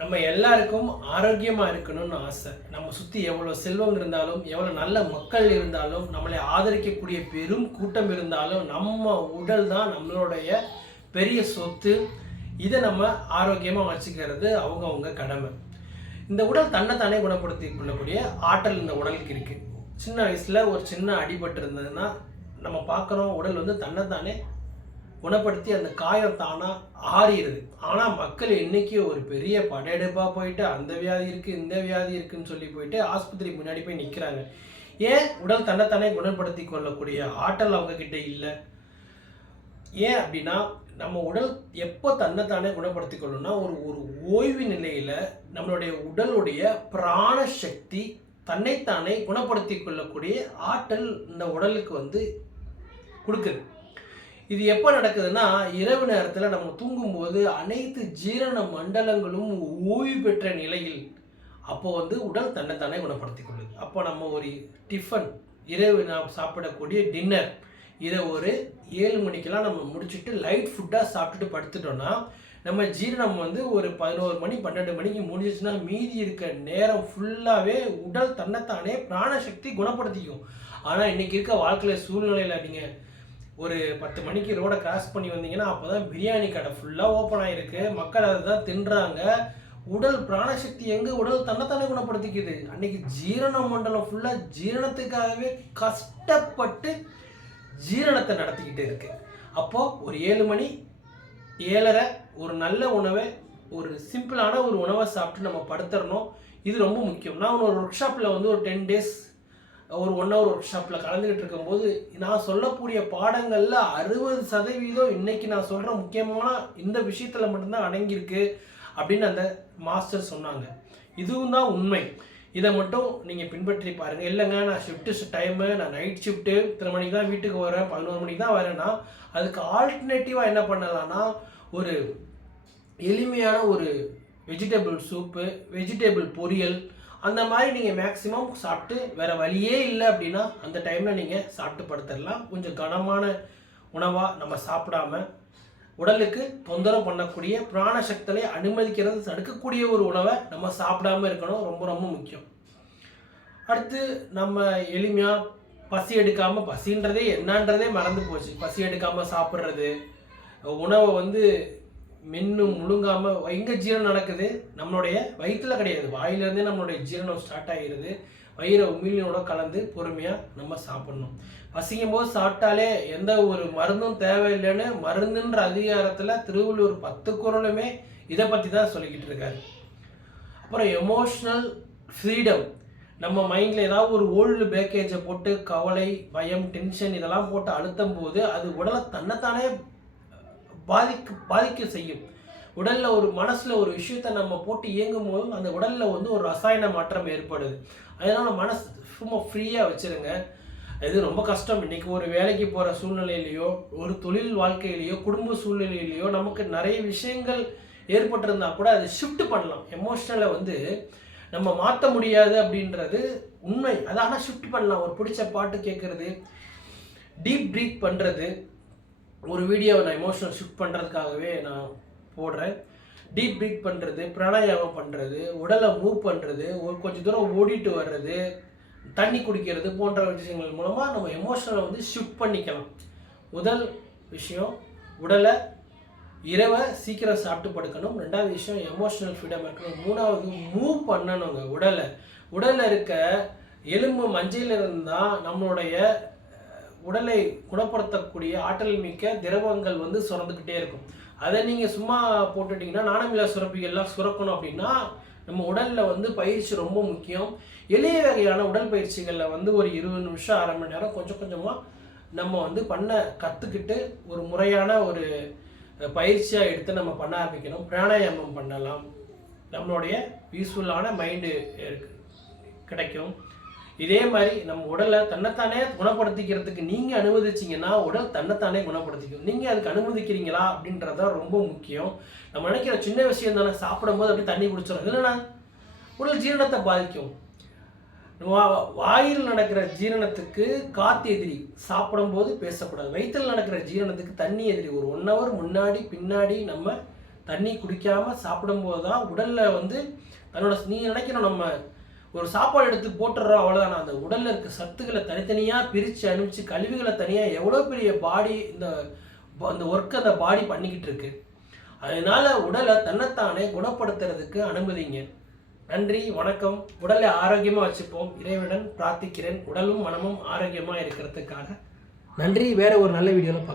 நம்ம எல்லாருக்கும் ஆரோக்கியமாக இருக்கணும்னு ஆசை. நம்ம சுற்றி எவ்வளோ செல்வம் இருந்தாலும் எவ்வளோ நல்ல மக்கள் இருந்தாலும் நம்மளை ஆதரிக்கக்கூடிய பெரும் கூட்டம் இருந்தாலும் நம்ம உடல் தான் நம்மளுடைய பெரிய சொத்து. இதை நம்ம ஆரோக்கியமாக வச்சுக்கிறது அவங்கவுங்க கடமை. இந்த உடல் தன்னைத்தானே குணப்படுத்தி கொள்ளக்கூடிய ஆற்றல் இந்த உடலுக்கு இருக்குது சின்ன வயசில் ஒரு சின்ன அடிபட்டு இருந்ததுன்னா நம்ம பார்க்குறோம் உடல் வந்து தன்னைத்தானே குணப்படுத்தி அந்த காயம் தானாக ஆறிடுது. ஆனால் மக்கள் என்றைக்கு ஒரு பெரிய படையெடுப்பாக போயிட்டு அந்த வியாதி இருக்குது இந்த வியாதி இருக்குன்னு சொல்லி போயிட்டு ஆஸ்பத்திரி முன்னாடி போய் நிற்கிறாங்க ஏன் உடல் தன்னைத்தானே குணப்படுத்தி கொள்ளக்கூடிய ஆற்றல் அவங்கக்கிட்ட இல்லை? ஏன் அப்படின்னா நம்ம உடல் எப்போ தன்னைத்தானே குணப்படுத்தி கொள்ளணும்னா ஒரு ஒரு ஓய்வு நிலையில் நம்மளுடைய உடலுடைய பிராண சக்தி தன்னைத்தானே குணப்படுத்தி கொள்ளக்கூடிய ஆற்றல் இந்த உடலுக்கு வந்து கொடுக்குது. இது எப்போ நடக்குதுன்னா இரவு நேரத்தில் நம்ம தூங்கும்போது அனைத்து ஜீரண மண்டலங்களும் ஓய்வு பெற்ற நிலையில் அப்போ வந்து உடல் தன்னைத்தானே குணப்படுத்தி கொள்ளுது. அப்போ நம்ம ஒரு டிஃபன் இரவு நாம் சாப்பிடக்கூடிய டின்னர் இதை ஒரு ஏழு மணிக்கெல்லாம் நம்ம முடிச்சுட்டு லைட் ஃபுட்டாக சாப்பிட்டுட்டு படுத்துட்டோம்னா நம்ம ஜீரணம் வந்து ஒரு பதினோரு மணி பன்னெண்டு மணிக்கு முடிஞ்சிச்சுன்னா மீதி இருக்க நேரம் ஃபுல்லாகவே உடல் தன்னைத்தானே பிராணசக்தி குணப்படுத்திக்கும். ஆனால் இன்றைக்கி இருக்க வாழ்க்கையில் சூழ்நிலையில் நீங்கள் ஒரு பத்து மணிக்கு ரோடை கிராஸ் பண்ணி வந்தீங்கன்னா அப்போ தான் பிரியாணி கடை ஃபுல்லாக ஓப்பன் ஆகிருக்கு மக்கள் அதை தான் தின்றாங்க. உடல் பிராணசக்தி எங்கே? உடல் தன்னைத்தானே குணப்படுத்திக்குது. அன்னைக்கு ஜீரண மண்டலம் ஃபுல்லாக ஜீரணத்துக்காகவே கஷ்டப்பட்டு ஜீரணத்தை நடத்திக்கிட்டு இருக்கு. அப்போது ஒரு ஏழு மணி ஏழரை ஒரு நல்ல உணவை ஒரு சிம்பிளான ஒரு உணவை சாப்பிட்டு நம்ம படுத்துறணும். இது ரொம்ப முக்கியம். நான் ஒரு ஒர்க் ஷாப்பில் வந்து ஒரு டென் டேஸ் ஒரு ஒன் ஹவர் ஒர்க் ஷாப்பில் கலந்துக்கிட்டு இருக்கும்போது நான் சொல்லக்கூடிய பாடங்களில் அறுபது சதவீதம் இன்னைக்கு நான் சொல்கிற முக்கியமான இந்த விஷயத்தில் மட்டும்தான் அடங்கியிருக்கு அப்படின்னு அந்த மாஸ்டர் சொன்னாங்க. இதுவும் தான் உண்மை. இதை மட்டும் நீங்கள் பின்பற்றி பாருங்கள் இல்லைங்க நான் ஷிஃப்ட்டு டைமு நான் நைட் ஷிஃப்ட்டு இத்தனை மணிக்கு தான் வீட்டுக்கு வரேன் பதினோரு மணிக்கு தான் வரேன்னா அதுக்கு ஆல்டர்னேட்டிவாக என்ன பண்ணலாம்னா ஒரு எளிமையான ஒரு வெஜிடபிள் சூப்பு வெஜிடபிள் பொரியல் அந்த மாதிரி நீங்கள் மேக்ஸிமம் சாப்பிட்டு வேறு வழியே இல்லை அப்படின்னா அந்த டைமில் நீங்கள் சாப்பிட்டு படுத்துடலாம். கொஞ்சம் கனமான உணவாக நம்ம சாப்பிடாம உடலுக்கு தொந்தரவு பண்ணக்கூடிய பிராண சக்திகளை அனுமதிக்கிறது தடுக்கக்கூடிய ஒரு உணவை நம்ம சாப்பிடாம இருக்கணும். ரொம்ப ரொம்ப முக்கியம். அடுத்து நம்ம எளிமையாக பசி எடுக்காமல் பசின்றதே என்னன்றதே மறந்து போச்சு. பசி எடுக்காமல் சாப்பிட்றது உணவை வந்து மென்று முழுங்காம எங்கே ஜீரணம் நடக்குது? நம்மளுடைய வயிற்றுல கிடையாது. வாயிலிருந்தே நம்மளுடைய ஜீரணம் ஸ்டார்ட் ஆகிடுது வயிறை உமிழ்நோட கலந்து பொறுமையாக நம்ம சாப்பிடணும். பசிக்கும் போது சாப்பிட்டாலே எந்த ஒரு மருந்தும் தேவையில்லைன்னு மருந்துன்ற அதிகாரத்தில் திருவள்ளுவர் பத்து குரலுமே இதை பற்றி தான் சொல்லிக்கிட்டு இருக்காரு. அப்புறம் எமோஷ்னல் ஃப்ரீடம் நம்ம மைண்டில் ஏதாவது ஒரு ஓல்டு பேக்கேஜை போட்டு கவலை பயம் டென்ஷன் இதெல்லாம் போட்டு அழுத்தும் போது அது உடலை தன்னைத்தானே பாதிக்க பாதிக்க செய்யும். உடலில் ஒரு மனசில் ஒரு விஷயத்த நம்ம போட்டு இயங்கும் போது அந்த உடலில் வந்து ஒரு ரசாயன மாற்றம் ஏற்படுது. அதனால் மனசு சும்மா ஃப்ரீயாக வச்சுருங்க. இது ரொம்ப கஷ்டம். இன்னைக்கு ஒரு வேலைக்கு போகிற சூழ்நிலையிலையோ ஒரு தொழில் வாழ்க்கையிலையோ குடும்ப சூழ்நிலையிலையோ நமக்கு நிறைய விஷயங்கள் ஏற்பட்டிருந்தா கூட அதை ஷிஃப்ட் பண்ணலாம். எமோஷ்னலை வந்து நம்ம மாற்ற முடியாது அப்படின்றது உண்மை. அதை ஆனால் ஷிஃப்ட் பண்ணலாம். ஒரு பிடிச்ச பாட்டு கேட்குறது டீப் ப்ரீத் பண்ணுறது ஒரு வீடியோவை நான் எமோஷனல் ஷிஃப்ட் பண்ணுறதுக்காகவே நான் போடுறேன். டீப் ப்ரீத் பண்ணுறது பிராணாயாமம் பண்ணுறது உடலை மூவ் பண்ணுறது ஒரு கொஞ்சம் தூரம் ஓடிட்டு வர்றது தண்ணி குடிக்கிறது போன்ற விஷயங்கள் மூலமாக நம்ம எமோஷனலை வந்து ஷிஃப்ட் பண்ணிக்கலாம். முதல் விஷயம் உடலை இரவை சீக்கிரம் சாப்பிட்டு படுக்கணும். ரெண்டாவது விஷயம் எமோஷனல் ஃப்ரீடம் இருக்கணும். மூணாவது மூவ் பண்ணணுங்க உடலை. உடலில் இருக்க எலும்பு மஞ்சள் இருந்தால் நம்மளுடைய உடலை குணப்படுத்தக்கூடிய ஆற்றல் மிக்க திரவங்கள் வந்து சுரந்துக்கிட்டே இருக்கும். அதை நீங்கள் சும்மா போட்டுட்டிங்கன்னா நாணமில்லா சுரப்பிகள்லாம் சுரக்கணும் அப்படின்னா நம்ம உடலில் வந்து பயிற்சி ரொம்ப முக்கியம். எளிய வகையான உடல் பயிற்சிகளில் வந்து ஒரு இருபது நிமிஷம் அரை மணி நேரம் கொஞ்சம் கொஞ்சமாக நம்ம வந்து பண்ண கற்றுக்கிட்டு ஒரு முறையான ஒரு பயிற்சியாக எடுத்து நம்ம பண்ண ஆரம்பிக்கணும். பிராணாயாமம் பண்ணலாம். நம்மளுடைய பீஸ்ஃபுல்லான மைண்டு கிடைக்கும். இதே மாதிரி நம்ம உடலை தன்னைத்தானே குணப்படுத்திக்கிறதுக்கு நீங்கள் அனுமதிச்சிங்கன்னா உடல் தன்னைத்தானே குணப்படுத்திக்கும். நீங்கள் அதுக்கு அனுமதிக்கிறீங்களா அப்படின்றது தான் ரொம்ப முக்கியம். நம்ம நினைக்கிற சின்ன விஷயம் தானே சாப்பிடும்போது அப்படியே தண்ணி குடிச்சிடும் இல்லைன்னா உடல் ஜீரணத்தை பாதிக்கும். வாயில் நடக்கிற ஜீரணத்துக்கு காத்து எதிரி சாப்பிடும்போது பேசக்கூடாது வயிற்றில் நடக்கிற ஜீரணத்துக்கு தண்ணி எதிரி. ஒரு ஒன் ஹவர் முன்னாடி பின்னாடி நம்ம தண்ணி குடிக்காம சாப்பிடும்போது தான் உடல்ல வந்து தன்னோட நீ நினைக்கணும் நம்ம ஒரு சாப்பாடு எடுத்து போட்டுடுறோம் அவ்வளோதான் அந்த உடலில் இருக்க சத்துக்களை தனித்தனியாக பிரித்து அனுப்பிச்சு கழிவுகளை தனியாக எவ்வளோ பெரிய பாடி இந்த அந்த ஒர்க் அந்த பாடி பண்ணிக்கிட்டு இருக்கு. அதனால உடலை தன்னைத்தானே குணப்படுத்துறதுக்கு அனுமதிங்க. நன்றி வணக்கம். உடலை ஆரோக்கியமாக வச்சுப்போம். இறைவனுடன் பிரார்த்திக்கிறேன். உடலும் மனமும் ஆரோக்கியமாக இருக்கிறதுக்காக. நன்றி வேற ஒரு நல்ல வீடியோவில் பார்க்கலாம்.